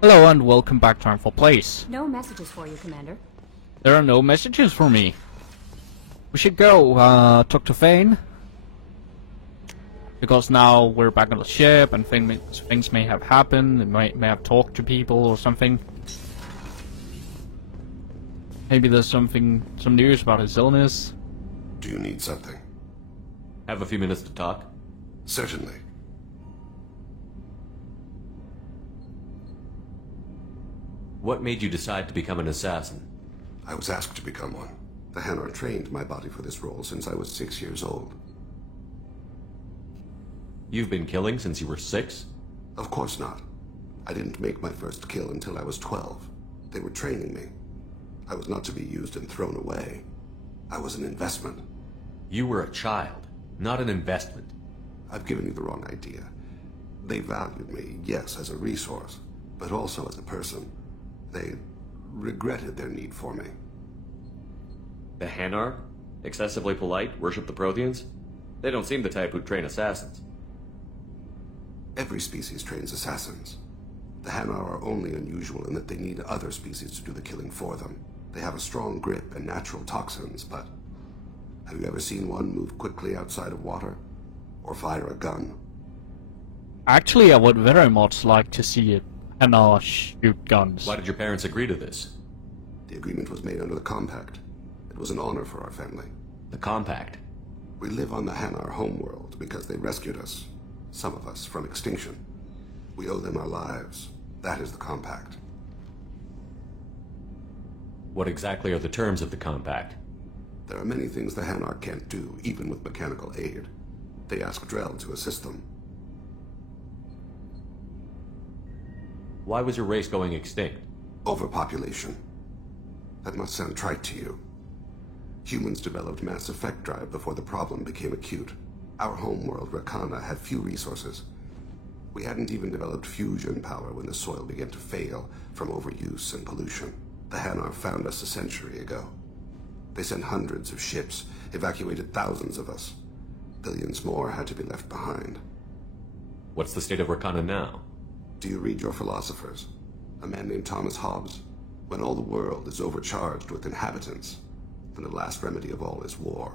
Hello and welcome back to Harmful Place. No messages for you, Commander. There are no messages for me. We should go talk to Thane. Because now we're back on the ship and things may have happened. It may have talked to people or something. Maybe there's some news about his illness. Do you need something? Have a few minutes to talk? Certainly. What made you decide to become an assassin? I was asked to become one. The Hanar trained my body for this role since I was 6 years old. You've been killing since you were 6? Of course not. I didn't make my first kill until I was 12. They were training me. I was not to be used and thrown away. I was an investment. You were a child, not an investment. I've given you the wrong idea. They valued me, yes, as a resource, but also as a person. They regretted their need for me. The Hanar? Excessively polite, worship the Protheans? They don't seem the type who'd train assassins. Every species trains assassins. The Hanar are only unusual in that they need other species to do the killing for them. They have a strong grip and natural toxins, but have you ever seen one move quickly outside of water? Or fire a gun? Actually, I would very much like to see it and shoot guns. Why did your parents agree to this? The agreement was made under the Compact. It was an honor for our family. The Compact? We live on the Hanar homeworld because they rescued us, some of us, from extinction. We owe them our lives. That is the Compact. What exactly are the terms of the Compact? There are many things the Hanar can't do, even with mechanical aid. They ask Drell to assist them. Why was your race going extinct? Overpopulation. That must sound trite to you. Humans developed mass effect drive before the problem became acute. Our homeworld, Rakana, had few resources. We hadn't even developed fusion power when the soil began to fail from overuse and pollution. The Hanar found us a century ago. They sent hundreds of ships, evacuated thousands of us. Billions more had to be left behind. What's the state of Rakana now? Do you read your philosophers? A man named Thomas Hobbes? When all the world is overcharged with inhabitants, then the last remedy of all is war,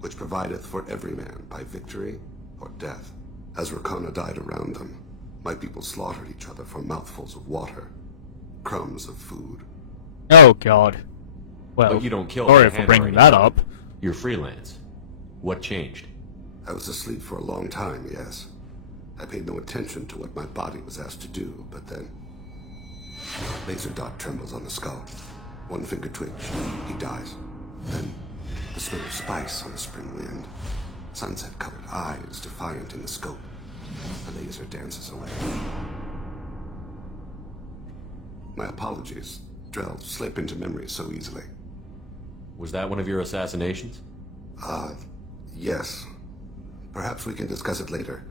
which provideth for every man by victory or death. As Rakana died around them, my people slaughtered each other for mouthfuls of water, crumbs of food. Oh god. Well, but you don't kill sorry the for Hanar bringing anymore. that up. You're freelance. What changed? I was asleep for a long time, yes. I paid no attention to what my body was asked to do, but then... Laser dot trembles on the skull. One finger twitch. He dies. Then, the smell of spice on the spring wind. Sunset-colored eyes defiant in the scope. The laser dances away. My apologies. Drell slip into memory so easily. Was that one of your assassinations? Yes. Perhaps we can discuss it later.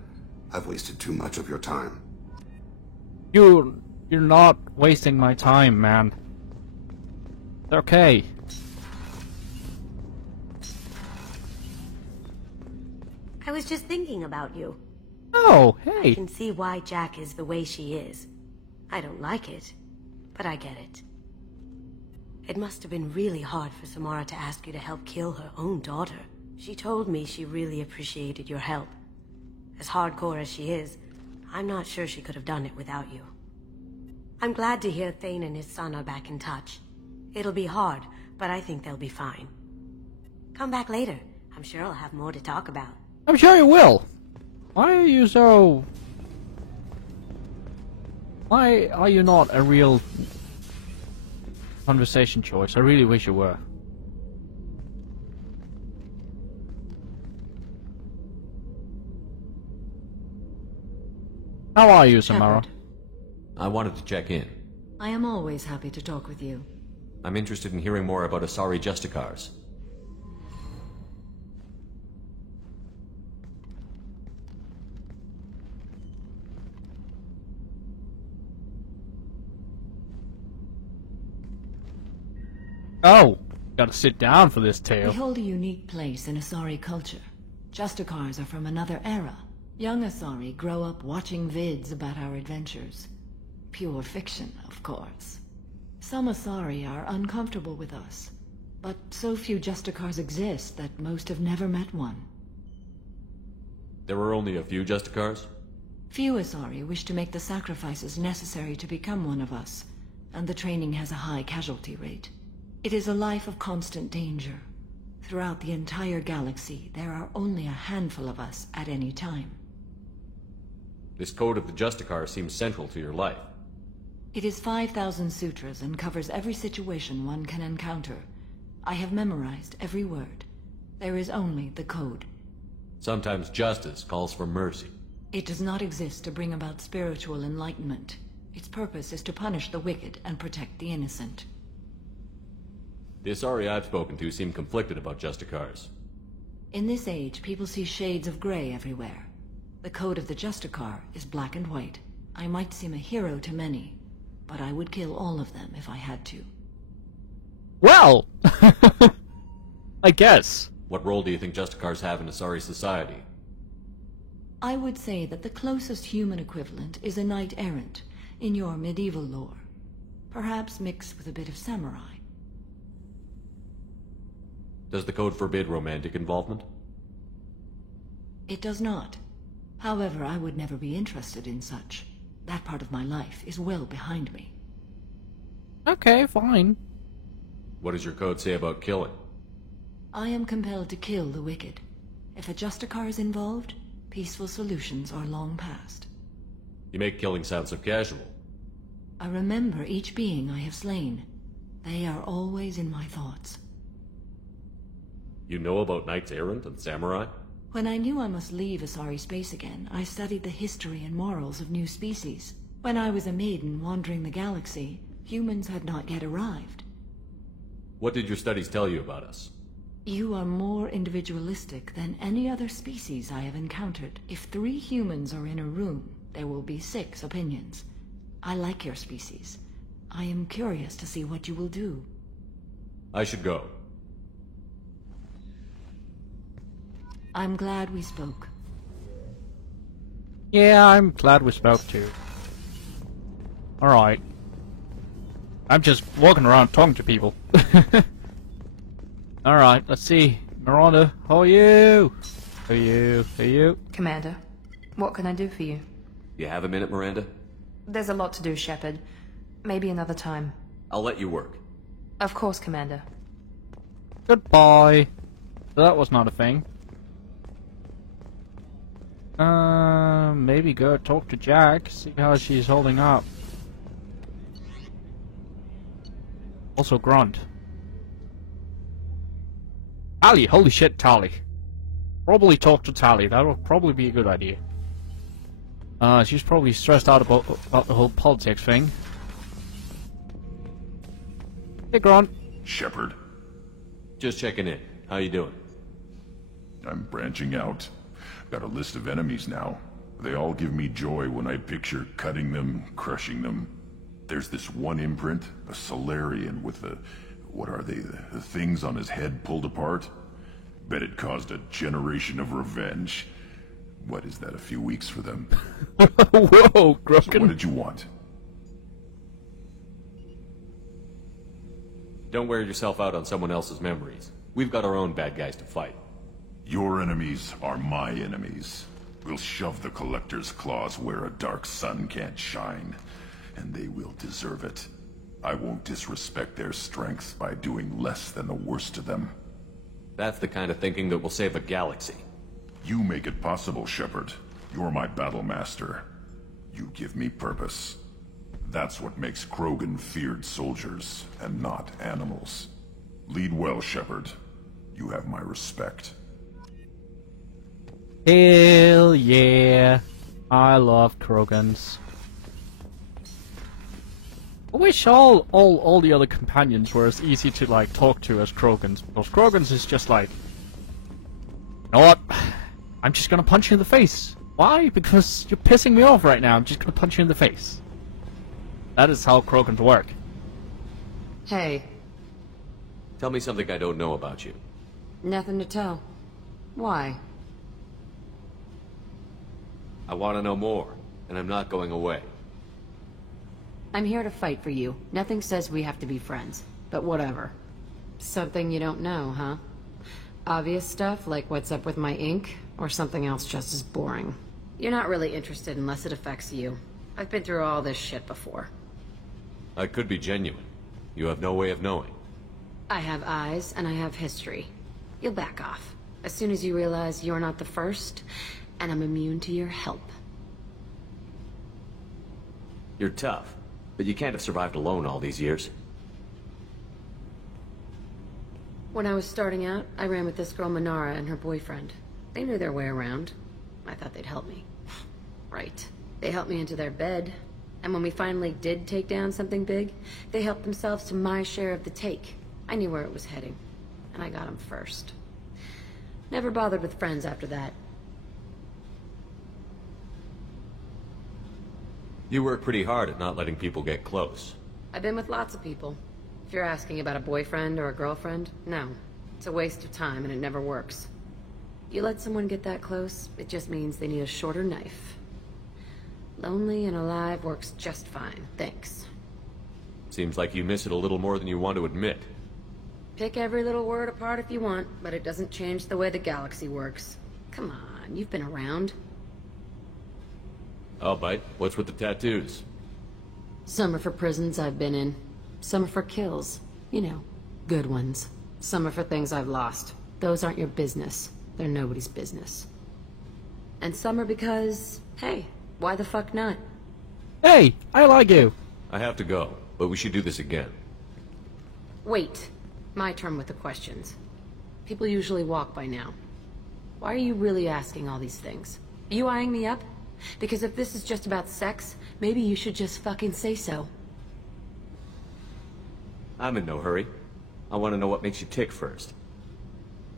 I've wasted too much of your time. You're not wasting my time, man. It's okay. I was just thinking about you. Oh, I hey. can see why Jack is the way she is. I don't like it, but I get it. It must have been really hard for Samara to ask you to help kill her own daughter. She told me she really appreciated your help. As hardcore as she is, I'm not sure she could have done it without you. I'm glad to hear Thane and his son are back in touch. It'll be hard, but I think they'll be fine. Come back later. I'm sure I'll have more to talk about. I'm sure you will. Why are you so... Why are you not a real conversation choice? I really wish you were. How are you, Samara? Shepard, I wanted to check in. I am always happy to talk with you. I'm interested in hearing more about Asari Justicars. Oh, gotta sit down for this We tale. hold a unique place in Asari culture. Justicars are from another era. Young Asari grow up watching vids about our adventures. pure fiction, of course. Some Asari are uncomfortable with us, but so few Justicars exist that most have never met one. There were only a few Justicars? Few Asari wish to make the sacrifices necessary to become one of us, and the training has a high casualty rate. It is a life of constant danger. Throughout the entire galaxy, there are only a handful of us at any time. This code of the Justicar seems central to your life. It is 5,000 sutras and covers every situation one can encounter. I have memorized every word. There is only the code. Sometimes justice calls for mercy. It does not exist to bring about spiritual enlightenment. Its purpose is to punish the wicked and protect the innocent. The Asari I've spoken to seem conflicted about Justicars. In this age, people see shades of gray everywhere. The code of the Justicar is black and white. I might seem a hero to many, but I would kill all of them if I had to. Well, I guess. What role do you think Justicars have in Asari society? I would say that the closest human equivalent is a knight-errant in your medieval lore. Perhaps mixed with a bit of samurai. Does the code forbid romantic involvement? It does not. However, I would never be interested in such. That part of my life is well behind me. Okay, fine. What does your code say about killing? I am compelled to kill the wicked. If a Justicar is involved, peaceful solutions are long past. You make killing sound so casual. I remember each being I have slain. They are always in my thoughts. You know about Knights Errant and Samurai? When I knew I must leave Asari space again, I studied the history and morals of new species. When I was a maiden wandering the galaxy, humans had not yet arrived. What did your studies tell you about us? You are more individualistic than any other species I have encountered. If 3 humans are in a room, there will be 6 opinions. I like your species. I am curious to see what you will do. I should go. I'm glad we spoke. Yeah, I'm glad we spoke too. Alright. I'm just walking around talking to people. Alright, let's see. Miranda, how are you? How are you? How are you? Commander, what can I do for you? You have a minute, Miranda? There's a lot to do, Shepard. Maybe another time. I'll let you work. Of course, Commander. Goodbye. That was not a thing. Maybe go talk to Jack, see how she's holding up. Also Grunt. Tali, holy shit, Tali. Probably talk to Tali, that would probably be a good idea. She's probably stressed out about the whole politics thing. Hey, Grunt. Shepard, Just checking in. How you doing? I'm branching out. Got a list of enemies now. They all give me joy when I picture cutting them, crushing them. There's this one imprint, a Solarian with the... what are they? The things on his head pulled apart? Bet it caused a generation of revenge. What is that, a few weeks for them? Whoa, So Groken. what did you want? Don't wear yourself out on someone else's memories. We've got our own bad guys to fight. Your enemies are my enemies. We'll shove the Collector's claws where a dark sun can't shine, and they will deserve it. I won't disrespect their strength by doing less than the worst of them. That's the kind of thinking that will save a galaxy. You make it possible, Shepard. You're my battle master. You give me purpose. That's what makes Krogan feared soldiers, and not animals. Lead well, Shepard. You have my respect. Hell yeah. I love Krogans. I wish all the other companions were as easy to like talk to as Krogans, because Krogans is just like, you know what? I'm just gonna punch you in the face. Why? Because you're pissing me off right now. I'm just gonna punch you in the face. That is how Krogans work. Hey, Tell me something I don't know about you. nothing to tell. Why? I want to know more, and I'm not going away. I'm here to fight for you. Nothing says we have to be friends. But whatever. Something you don't know, huh? Obvious stuff, like what's up with my ink, or something else just as boring? You're not really interested unless it affects you. I've been through all this shit before. I could be genuine. You have no way of knowing. I have eyes, and I have history. You'll back off. As soon as you realize you're not the first, and I'm immune to your help. You're tough, but you can't have survived alone all these years. When I was starting out, I ran with this girl Manara and her boyfriend. They knew their way around. I thought they'd help me. Right. They helped me into their bed, and when we finally did take down something big, they helped themselves to my share of the take. I knew where it was heading, and I got them first. Never bothered with friends after that. You work pretty hard at not letting people get close. I've been with lots of people. If you're asking about a boyfriend or a girlfriend, no. It's a waste of time and it never works. You let someone get that close, it just means they need a shorter knife. Lonely and alive works just fine, thanks. Seems like you miss it a little more than you want to admit. Pick every little word apart if you want, but it doesn't change the way the galaxy works. Come on, you've been around. I'll bite. What's with the tattoos? Some are for prisons I've been in. Some are for kills. You know, good ones. Some are for things I've lost. Those aren't your business. They're nobody's business. And some are because, hey, why the fuck not? Hey, I like you. I have to go, but we should do this again. Wait. My turn with the questions. People usually walk by now. Why are you really asking all these things? Are you eyeing me up? Because if this is just about sex, maybe you should just fucking say so. I'm in no hurry. I want to know what makes you tick first.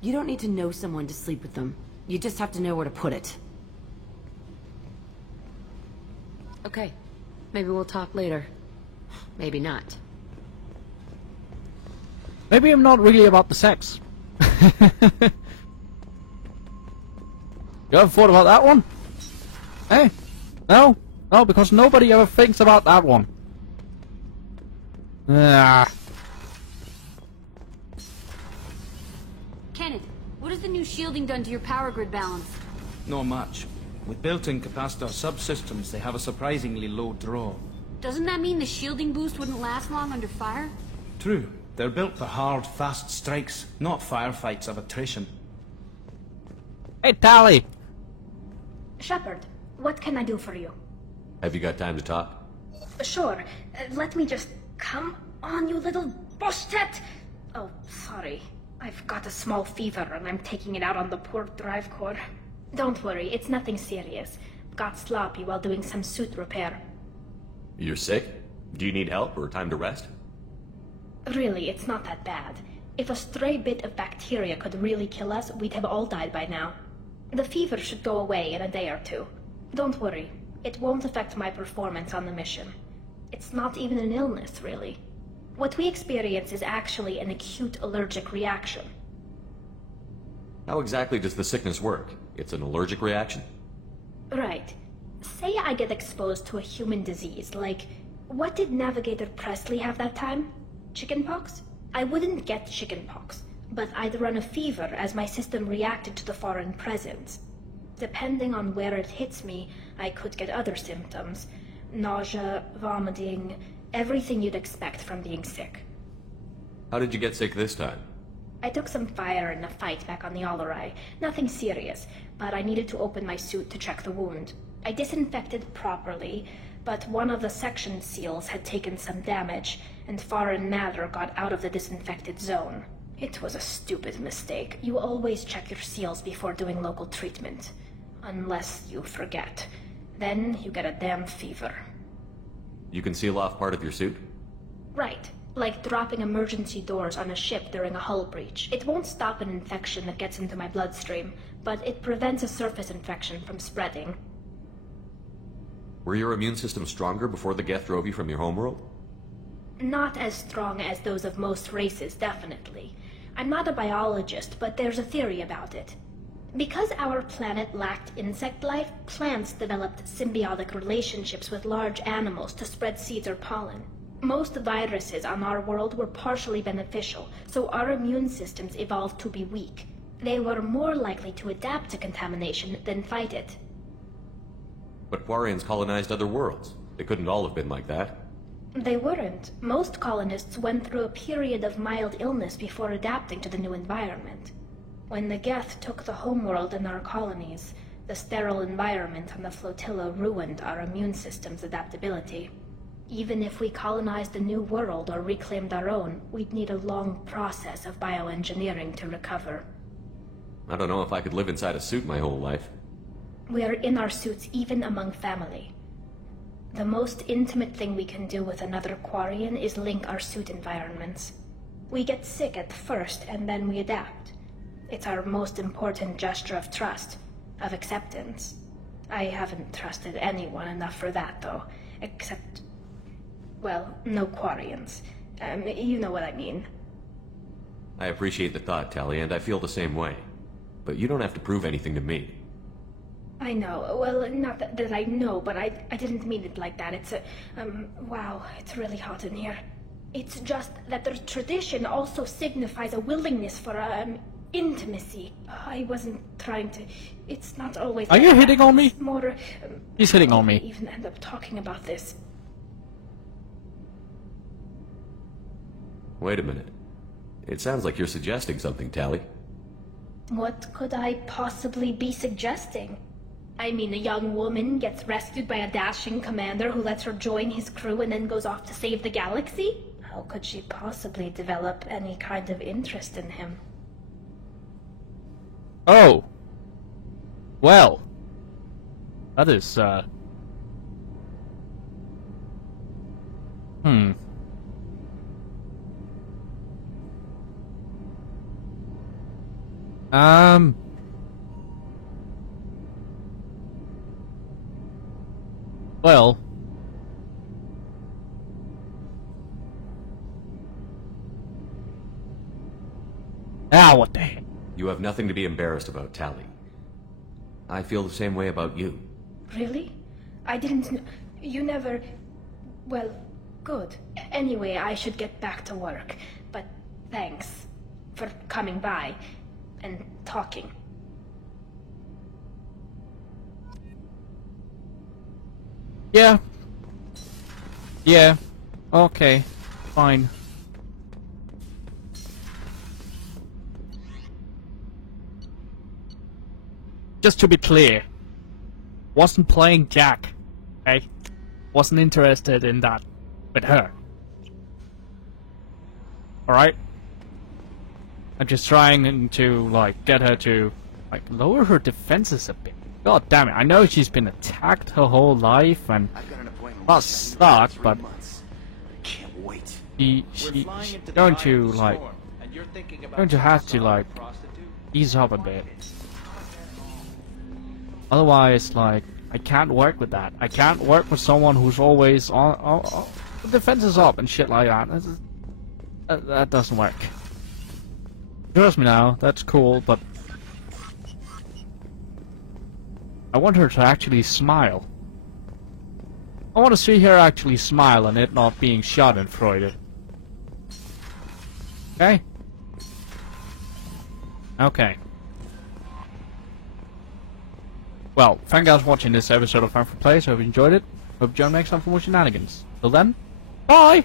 You don't need to know someone to sleep with them. You just have to know where to put it. Okay. Maybe we'll talk later. Maybe not. Maybe I'm not really about the sex. You ever thought about that one? Hey? No? No, because nobody ever thinks about that one. Ah. Kenneth, what has the new shielding done to your power grid balance? Not much. With built-in capacitor subsystems, they have a surprisingly low draw. Doesn't that mean the shielding boost wouldn't last long under fire? True. They're built for hard, fast strikes, not firefights of attrition. Hey, Tali! Shepard, what can I do for you? Have you got time to talk? Sure. Let me just... Come on, you little boshtet! Oh, sorry. I've got a small fever and I'm taking it out on the poor drive core. Don't worry, it's nothing serious. Got sloppy while doing some suit repair. You're sick? Do you need help or time to rest? Really, it's not that bad. If a stray bit of bacteria could really kill us, we'd have all died by now. The fever should go away in a day or two. Don't worry, it won't affect my performance on the mission. It's not even an illness, really. What we experience is actually an acute allergic reaction. How exactly does the sickness work? It's an allergic reaction? Right. Say I get exposed to a human disease, like... What did Navigator Presley have that time? Chickenpox? I wouldn't get chickenpox, but I'd run a fever as my system reacted to the foreign presence. Depending on where it hits me, I could get other symptoms. Nausea, vomiting, everything you'd expect from being sick. How did you get sick this time? I took some fire in a fight back on the Allerai. Nothing serious, but I needed to open my suit to check the wound. I disinfected properly, but one of the section seals had taken some damage, and foreign matter got out of the disinfected zone. It was a stupid mistake. You always check your seals before doing local treatment. Unless you forget. Then you get a damn fever. You can seal off part of your suit? Right. Like dropping emergency doors on a ship during a hull breach. It won't stop an infection that gets into my bloodstream, but it prevents a surface infection from spreading. Were your immune system stronger before the Geth drove you from your homeworld? Not as strong as those of most races, definitely. I'm not a biologist, but there's a theory about it. Because our planet lacked insect life, plants developed symbiotic relationships with large animals to spread seeds or pollen. Most viruses on our world were partially beneficial, so our immune systems evolved to be weak. They were more likely to adapt to contamination than fight it. But Quarians colonized other worlds. They couldn't all have been like that. They weren't. Most colonists went through a period of mild illness before adapting to the new environment. When the Geth took the homeworld in our colonies, the sterile environment on the flotilla ruined our immune system's adaptability. Even if we colonized a new world or reclaimed our own, we'd need a long process of bioengineering to recover. I don't know if I could live inside a suit my whole life. We are in our suits even among family. The most intimate thing we can do with another Quarian is link our suit environments. We get sick at first, and then we adapt. It's our most important gesture of trust, of acceptance. I haven't trusted anyone enough for that, though. Except... well, no Quarians. You know what I mean. I appreciate the thought, Tali, and I feel the same way. But you don't have to prove anything to me. I know. Well, not that I know, but I didn't mean it like that. It's wow, it's really hot in here. It's just that the tradition also signifies a willingness for, intimacy. I wasn't trying to... It's not always... Are you hitting on me? More... He's hitting on me. I even end up talking about this. Wait a minute. It sounds like you're suggesting something, Tali. What could I possibly be suggesting? I mean, a young woman gets rescued by a dashing commander who lets her join his crew and then goes off to save the galaxy? How could she possibly develop any kind of interest in him? Oh. Well. That is, Well. What the heck? You have nothing to be embarrassed about, Tali. I feel the same way about you. Really? I didn't... You never... Well, good. Anyway, I should get back to work. But thanks for coming by and talking. Yeah. Yeah. Okay. Fine. Just to be clear, wasn't playing Jack, okay? Wasn't interested in that with her. Alright? I'm just trying to, like, get her to, like, lower her defenses a bit. God damn it, I know she's been attacked her whole life and not stuck, but she's going to, like, have to, like, ease up a bit. Otherwise, like, I can't work with that. I can't work with someone who's always on defenses up and shit like that. That doesn't work. Trust me now, that's cool, but I want her to actually smile. I want to see her actually smile and it not being schadenfreude. Okay? Okay. Well, thank you guys for watching this episode of Fun for Play. So hope you enjoyed it. Hope you join next time for more shenanigans. Till then, bye!